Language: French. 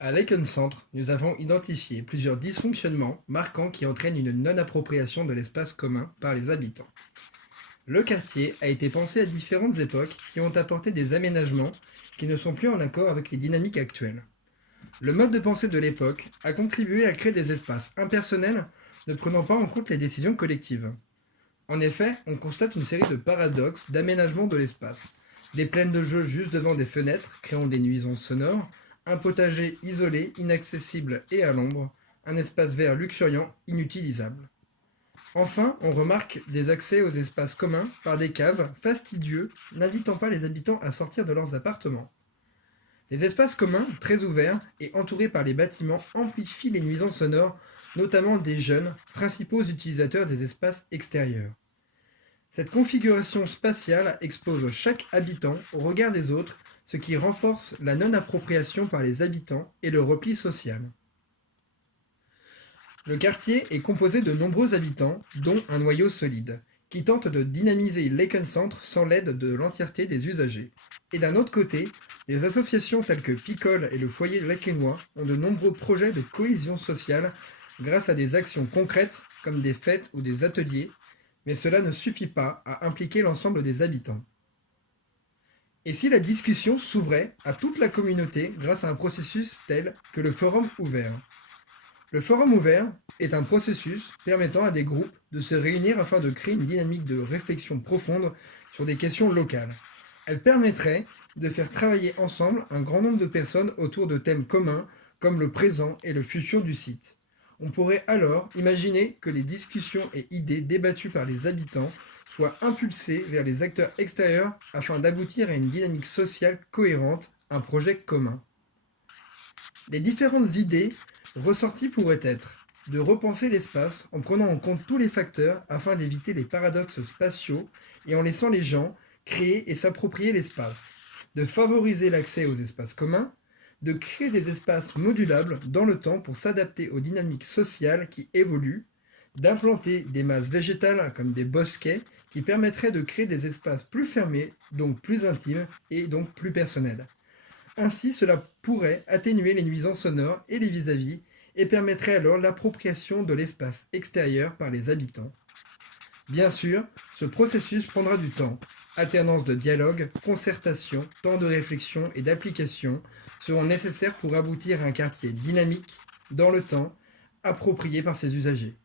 À l'Icon Centre, nous avons identifié plusieurs dysfonctionnements marquants qui entraînent une non-appropriation de l'espace commun par les habitants. Le quartier a été pensé à différentes époques qui ont apporté des aménagements qui ne sont plus en accord avec les dynamiques actuelles. Le mode de pensée de l'époque a contribué à créer des espaces impersonnels ne prenant pas en compte les décisions collectives. En effet, on constate une série de paradoxes d'aménagement de l'espace. Des plaines de jeux juste devant des fenêtres, créant des nuisances sonores, un potager isolé, inaccessible et à l'ombre, un espace vert luxuriant, inutilisable. Enfin, on remarque des accès aux espaces communs par des caves fastidieux, n'invitant pas les habitants à sortir de leurs appartements. Les espaces communs, très ouverts et entourés par les bâtiments, amplifient les nuisances sonores, notamment des jeunes, principaux utilisateurs des espaces extérieurs. Cette configuration spatiale expose chaque habitant au regard des autres, ce qui renforce la non-appropriation par les habitants et le repli social. Le quartier est composé de nombreux habitants, dont un noyau solide, qui tente de dynamiser l'Econ Centre sans l'aide de l'entièreté des usagers. Et d'un autre côté, les associations telles que Picole et le foyer lakénois ont de nombreux projets de cohésion sociale grâce à des actions concrètes comme des fêtes ou des ateliers, mais cela ne suffit pas à impliquer l'ensemble des habitants. Et si la discussion s'ouvrait à toute la communauté grâce à un processus tel que le forum ouvert? Le forum ouvert est un processus permettant à des groupes de se réunir afin de créer une dynamique de réflexion profonde sur des questions locales. Elle permettrait de faire travailler ensemble un grand nombre de personnes autour de thèmes communs comme le présent et le futur du site. On pourrait alors imaginer que les discussions et idées débattues par les habitants soient impulsées vers les acteurs extérieurs afin d'aboutir à une dynamique sociale cohérente, un projet commun. Les différentes idées ressorties pourraient être de repenser l'espace en prenant en compte tous les facteurs afin d'éviter les paradoxes spatiaux et en laissant les gens créer et s'approprier l'espace, de favoriser l'accès aux espaces communs, de créer des espaces modulables dans le temps pour s'adapter aux dynamiques sociales qui évoluent, d'implanter des masses végétales comme des bosquets qui permettraient de créer des espaces plus fermés, donc plus intimes et donc plus personnels. Ainsi, cela pourrait atténuer les nuisances sonores et les vis-à-vis et permettrait alors l'appropriation de l'espace extérieur par les habitants. Bien sûr, ce processus prendra du temps. Alternance de dialogue, concertation, temps de réflexion et d'application seront nécessaires pour aboutir à un quartier dynamique, dans le temps, approprié par ses usagers.